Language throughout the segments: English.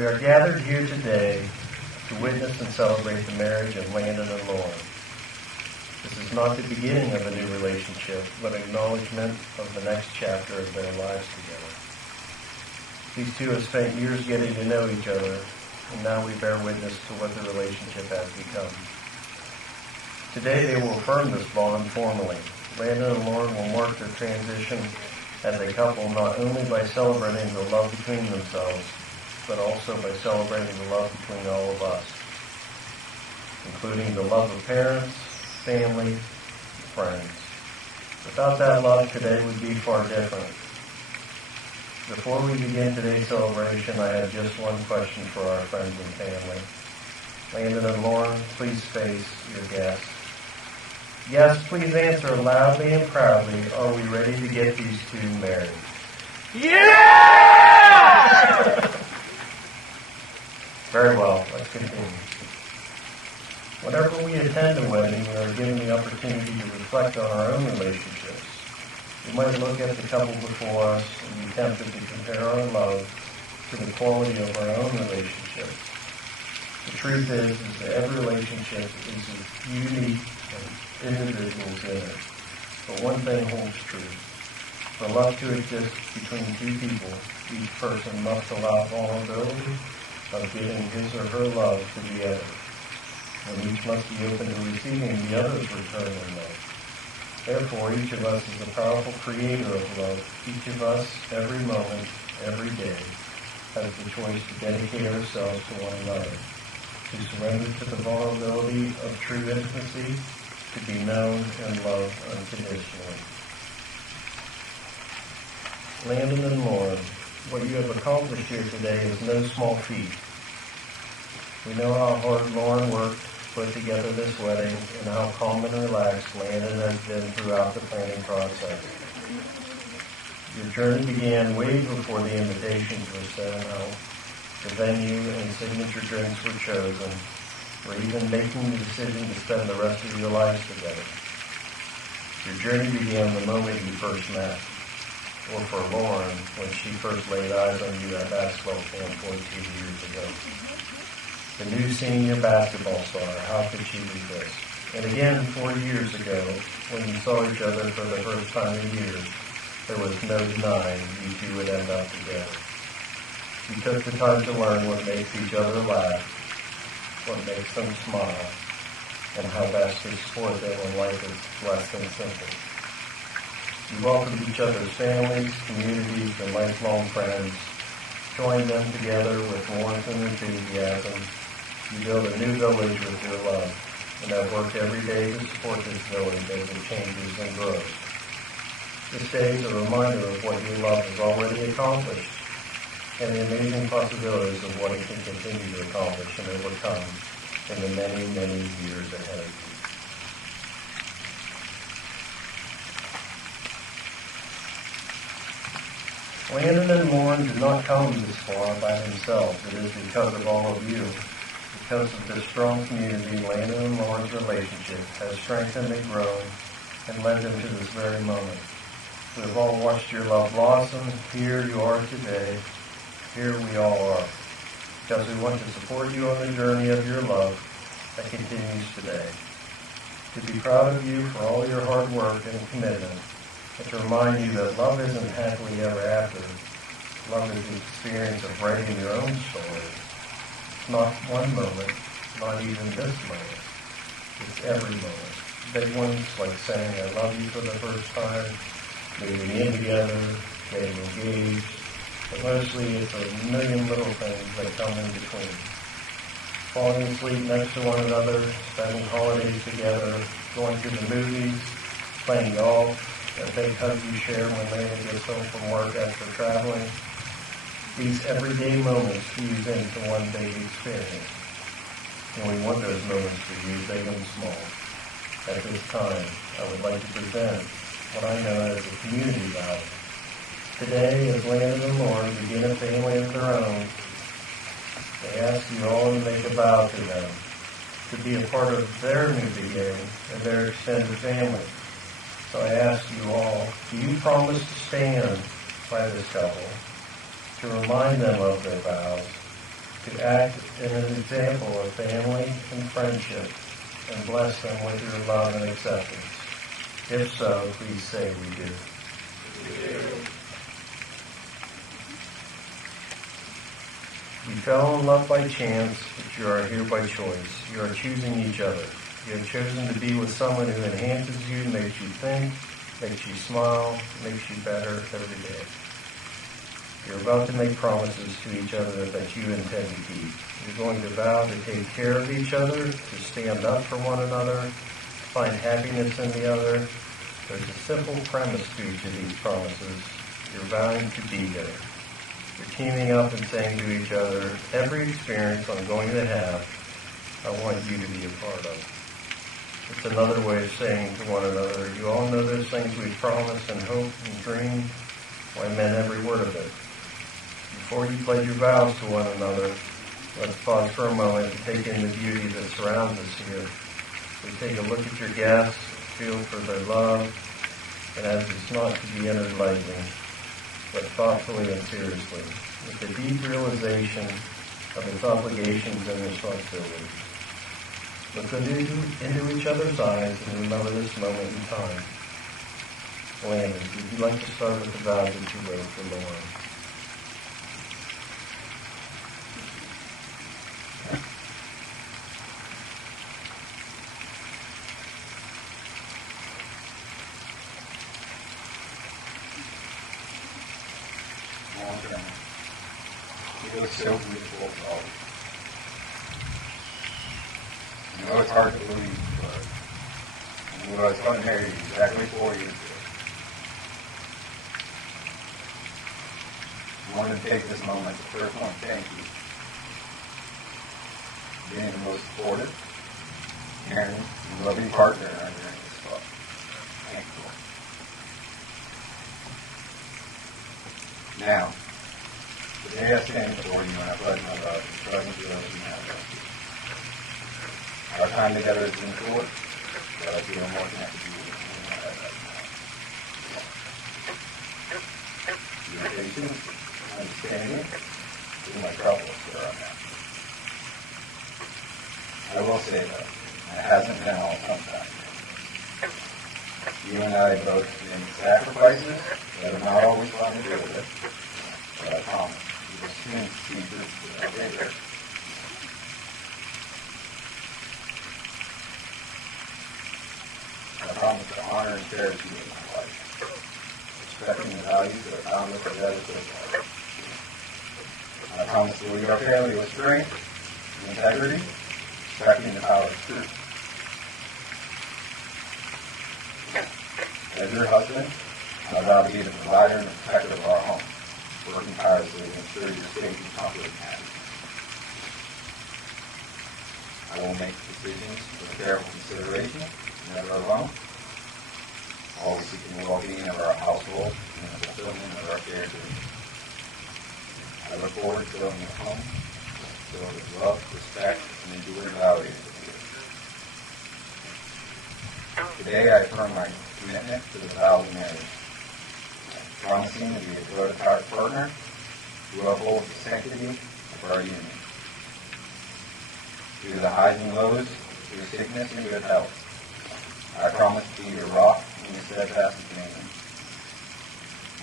We are gathered here today to witness and celebrate the marriage of Landyn and Lauren. This is not the beginning of a new relationship, but acknowledgement of the next chapter of their lives together. These two have spent years getting to know each other, and now we bear witness to what the relationship has become. Today they will affirm this bond formally. Landyn and Lauren will mark their transition as a couple not only by celebrating the love between themselves, but also by celebrating the love between all of us, including the love of parents, family, friends. Without that love, today would be far different. Before we begin today's celebration, I have just one question for our friends and family. Landyn and Lauren, please face your guests. Yes, please answer loudly and proudly, are we ready to get these two married? Yeah! Very well, let's continue. Whenever we attend a wedding, we are given the opportunity to reflect on our own relationships. We might look at the couple before us and be tempted to compare our love to the quality of our own relationship. The truth is that every relationship is unique and individuals in it. But one thing holds true. For love to exist between two people, each person must allow vulnerability of giving his or her love to the other, and each must be open to receiving the other's return in love. Therefore, each of us is a powerful creator of love. Each of us, every moment, every day, has the choice to dedicate ourselves to one another, to surrender to the vulnerability of true intimacy, to be known and loved unconditionally. Landyn and Lauren, what you have accomplished here today is no small feat. We know how hard Lauren worked to put together this wedding and how calm and relaxed Landyn has been throughout the planning process. Your journey began way before the invitations were sent out. The venue and signature drinks were chosen. Or even making the decision to spend the rest of your lives together. Your journey began the moment you first met. Or for Lauren, when she first laid eyes on you at basketball camp 14 years ago. The new senior basketball star, how could she resist? And again, 4 years ago, when you saw each other for the first time in years, there was no denying you two would end up together. You took the time to learn what makes each other laugh, what makes them smile, and how best to support them when life is less than simple. You welcomed each other's families, communities, and lifelong friends, joined them together with warmth and enthusiasm. You build a new village with your love, and have worked every day to support this village as it changes and grows. This day is a reminder of what your love has already accomplished, and the amazing possibilities of what it can continue to accomplish and overcome in the many, many years ahead of you. Landyn and Lauren did not come this far by themselves. It is because of all of you. Because of this strong community, Landyn and Lauren's relationship has strengthened and grown and led them to this very moment. We have all watched your love blossom. Here you are today. Here we all are. Because we want to support you on the journey of your love that continues today. To be proud of you for all your hard work and commitment, and to remind you that love isn't happily ever after. Love is the experience of writing your own story. It's not one moment, not even this moment. It's every moment. Big ones like saying I love you for the first time, moving in together, getting engaged, but mostly it's a million little things that come in between. Falling asleep next to one another, spending holidays together, going to the movies, playing golf, that big hug you share when Landyn gets home from work after traveling. These everyday moments fuse into one big experience. And we want those moments for you, big and small. At this time, I would like to present what I know as a community vow. Today, as Landyn and Lauren begin a family of their own, they ask you all to make a vow to them, to be a part of their new beginning and their extended family. So I ask you all, do you promise to stand by this couple, to remind them of their vows, to act in an example of family and friendship, and bless them with your love and acceptance? If so, please say we do. You fell in love by chance, but you are here by choice. You are choosing each other. You have chosen to be with someone who enhances you, makes you think, makes you smile, makes you better every day. You're about to make promises to each other that you intend to keep. You're going to vow to take care of each other, to stand up for one another, to find happiness in the other. There's a simple premise to each of these promises. You're vowing to be there. You're teaming up and saying to each other, every experience I'm going to have, I want you to be a part of. It's another way of saying to one another, you all know those things we promise and hope and dream. Well, I meant every word of it. Before you pledge your vows to one another, let's pause for a moment and take in the beauty that surrounds us here. We take a look at your guests, feel for their love, and as it's not to be entered lightly, but thoughtfully and seriously, with the deep realization of its obligations and responsibilities. Look into each other's eyes and remember this moment in time. Landyn, would you like to start with the vows that you wrote for Lauren? It was so beautiful. I know it's hard to believe, but I was going to marry you exactly 4 years ago. I wanted to take this moment to first want to thank you for being the most supportive, caring, and loving partner in our journey this far. Thank you. Now, today I stand before you and I pledge my love in the presence of those you have left. Our time together has been short, but I feel more connected to you than I have right now. Your patience, understanding, is my troubles where I'm at. I will say that it hasn't been all sometimes. You and I both made sacrifices that are not always fun to deal with, but I promise you will soon see this without later. I promise to honor and cherish you in my life, respecting the values that are found with the others of life. I promise to lead our family with strength and integrity, respecting the power of truth. As your husband, I vow to be the provider and protector of our home, working tirelessly to ensure your safety, comfort, and happiness. I will make decisions with careful consideration, never alone, always seeking the well-being of our household and the fulfillment of our shared dreams. I look forward to building a home filled with love, respect, and enduring values. Today I affirm my commitment to the vows of marriage, promising to be a devoted partner who upholds the sanctity of our union. Through the highs and lows, through sickness and good health, I promise to be your rock in your steadfast opinion.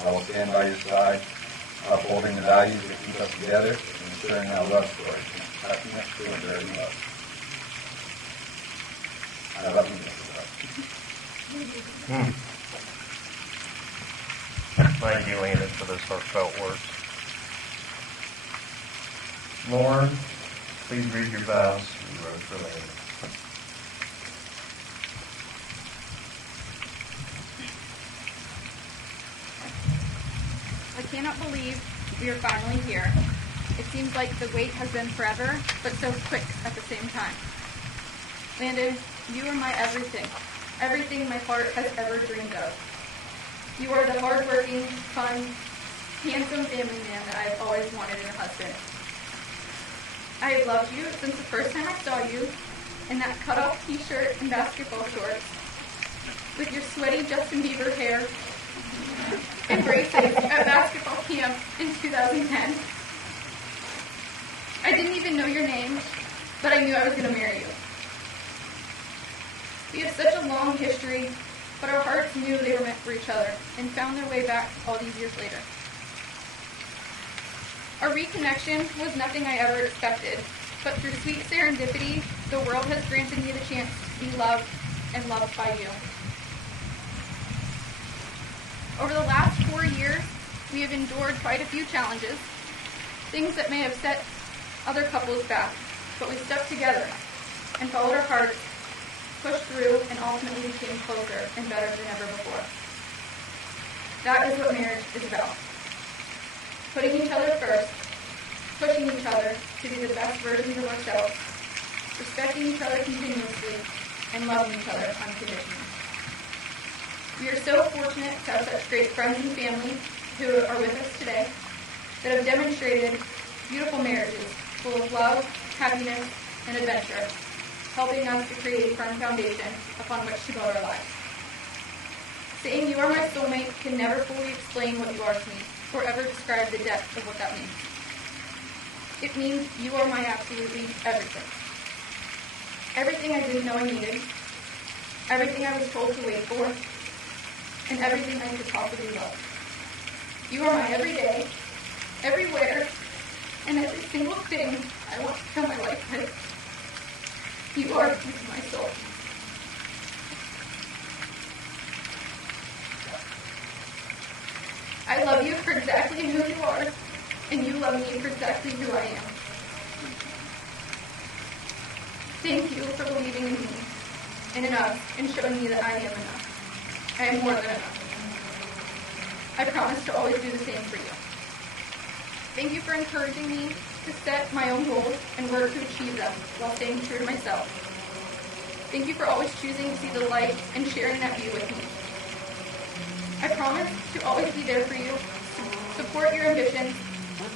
I will stand by your side, upholding the values that keep us together and ensuring our love story is passionate to enduring love. I love you, Mrs. Thank you, Landyn, for those heartfelt words. Lauren, please read your vows you wrote for Landyn. I cannot believe we are finally here. It seems like the wait has been forever, but so quick at the same time. Landyn, you are my everything. Everything my heart has ever dreamed of. You are the hardworking, fun, handsome family man that I have always wanted in a husband. I have loved you since the first time I saw you in that cut-off t-shirt and basketball shorts with your sweaty Justin Bieber hair and braces at basketball camp in 2010. I didn't even know your name, but I knew I was going to marry you. We have such a long history, but our hearts knew they were meant for each other and found their way back all these years later. Our reconnection was nothing I ever expected, but through sweet serendipity, the world has granted me the chance to be loved and loved by you. Over the last 4 years, we have endured quite a few challenges, things that may have set other couples back, but we stuck together and followed our hearts, pushed through, and ultimately became closer and better than ever before. That is what marriage is about. Putting each other first, pushing each other to be the best versions of ourselves, respecting each other continuously, and loving each other unconditionally. We are so fortunate to have such great friends and family who are with us today that have demonstrated beautiful marriages full of love, happiness, and adventure, helping us to create a firm foundation upon which to build our lives. Saying you are my soulmate can never fully explain what you are to me or ever describe the depth of what that means. It means you are my absolutely everything. Everything I didn't know I needed, everything I was told to wait for, and everything I could possibly love. You are my everyday, everywhere, and every single thing I want to fill my life with. You are a piece of my soul. I love you for exactly who you are, and you love me for exactly who I am. Thank you for believing in me and in us and showing me that I am enough. I am more than enough. I promise to always do the same for you. Thank you for encouraging me to set my own goals and work to achieve them while staying true to myself. Thank you for always choosing to see the light and sharing that view with me. I promise to always be there for you, support your ambitions,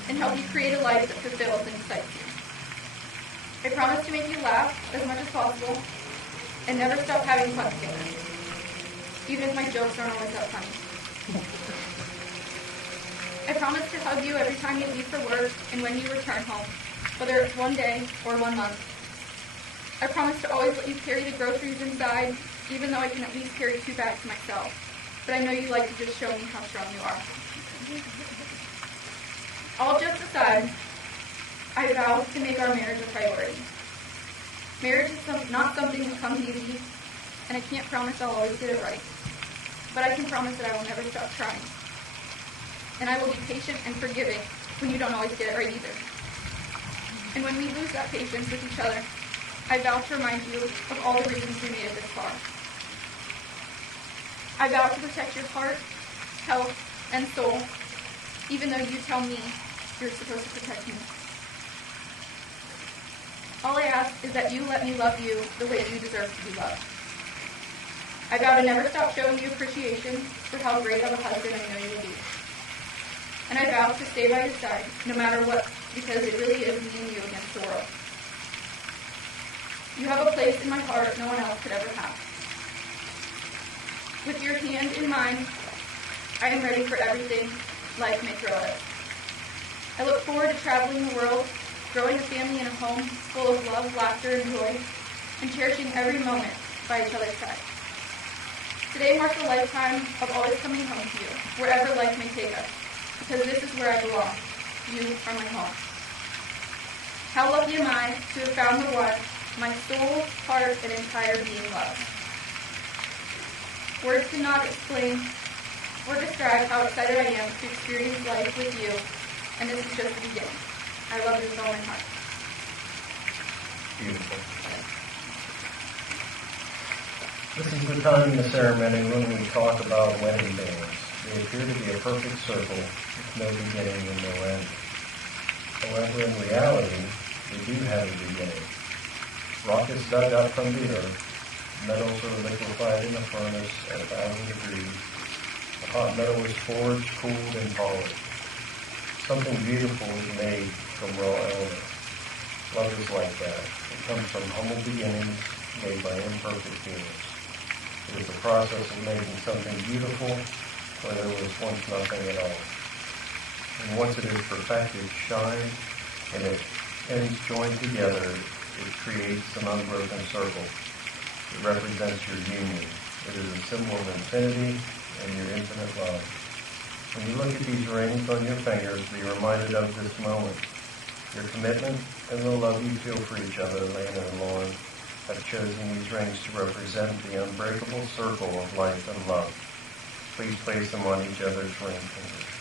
and help you create a life that fulfills and excites you. I promise to make you laugh as much as possible and never stop having fun together, even if my jokes aren't always that funny. I promise to hug you every time you leave for work and when you return home, whether it's one day or 1 month. I promise to always let you carry the groceries inside, even though I can at least carry 2 bags myself. But I know you like to just show me how strong you are. All jokes aside, I vow to make our marriage a priority. Marriage is not something that comes easy, and I can't promise I'll always get it right. But I can promise that I will never stop trying. And I will be patient and forgiving when you don't always get it right either. And when we lose that patience with each other, I vow to remind you of all the reasons we made it this far. I vow to protect your heart, health, and soul, even though you tell me you're supposed to protect me. All I ask is that you let me love you the way you deserve to be loved. I vow to never stop showing you appreciation for how great of a husband I know you will be. And I vow to stay by your side, no matter what, because it really is me and you against the world. You have a place in my heart no one else could ever have. With your hand in mine, I am ready for everything life may throw at us. I look forward to traveling the world, growing a family in a home full of love, laughter, and joy, and cherishing every moment by each other's side. Today marks a lifetime of always coming home to you, wherever life may take us, because this is where I belong. You are my home. How lucky am I to have found the one my soul, heart, and entire being loves. Words cannot explain or describe how excited I am to experience life with you, and this is just the beginning. I love you with all my heart. Beautiful. This is the time in the ceremony when we talk about wedding bands. They appear to be a perfect circle with no beginning and no end. However, in reality, they do have a beginning. Rock is dug out from the earth. Metals are liquefied in a furnace at 1,000 degrees. The hot metal is forged, cooled, and polished. Something beautiful is made from raw elements. Love is like that. It comes from humble beginnings made by imperfect humans. It is the process of making something beautiful where there was once nothing at all. And once it is perfected, shine, and it ends joined together, it creates an unbroken circle. It represents your union. It is a symbol of infinity and your infinite love. When you look at these rings on your fingers, be reminded of this moment. Your commitment and the love you feel for each other, Landyn and Lauren, have chosen these rings to represent the unbreakable circle of life and love. Please place them on each other's ring fingers.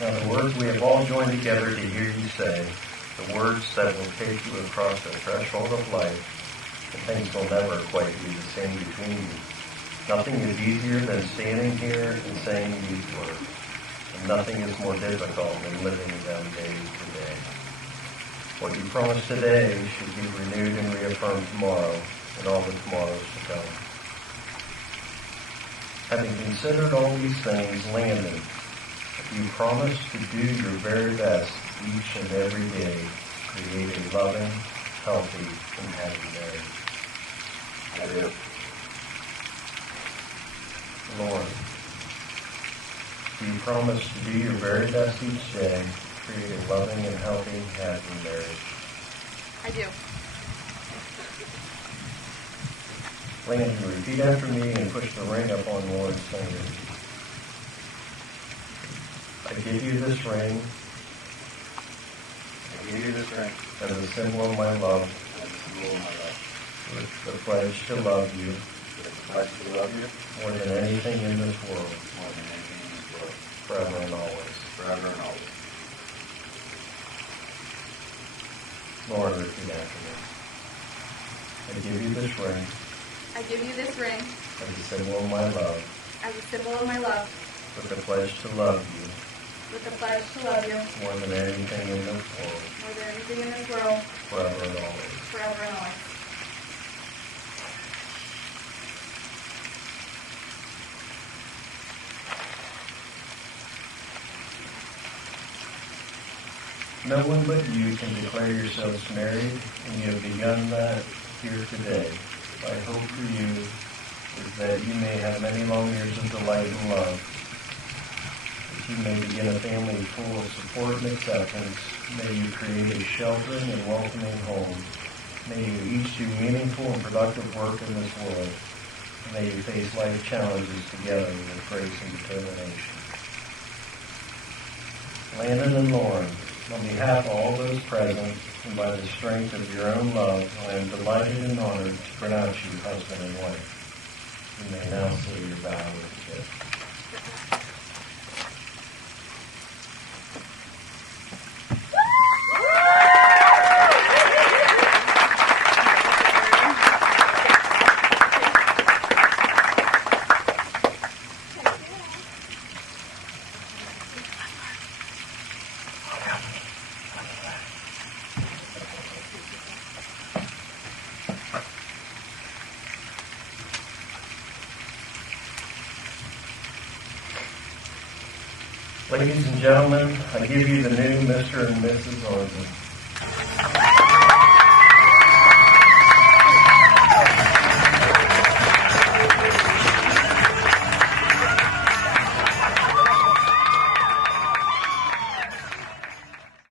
Now the words we have all joined together to hear you say, the words that will take you across the threshold of life, the things will never quite be the same between you. Nothing is easier than standing here and saying these words, and nothing is more difficult than living them day to day. What you promise today should be renewed and reaffirmed tomorrow and all the tomorrows to come. Having considered all these things, Landyn, you promise to do your very best each and every day to create a loving, healthy, and happy marriage. I do. Lauren, do you promise to do your very best each day to create a loving and healthy, happy marriage? I do. Landyn, repeat after me and push the ring up on Lauren's finger. I give you this ring I give you this ring as a symbol of my love, as a symbol of my love, with the pledge to love you with the pledge to love you more than anything in this world, more than anything in this world, forever and always. forever and always. Lauren, repeat after me. I give you this ring I give you this ring as a symbol of my love, as a symbol of my love, with the pledge to love you with the pledge to love you more than anything in this world, more than anything in this world, forever and always. forever and always. No one but you can declare yourselves married, and you have begun that here today. My hope for you is that you may have many long years of delight and love. That you may begin a family full of support and acceptance. May you create a sheltering and welcoming home. May you each do meaningful and productive work in this world. And may you face life challenges together with grace and determination. Landyn and Lauren, on behalf of all those present, and by the strength of your own love, I am delighted and honored to pronounce you husband and wife. You may now say your vow with a kiss. Ladies and gentlemen, I give you the new Mr. and Mrs. Artman.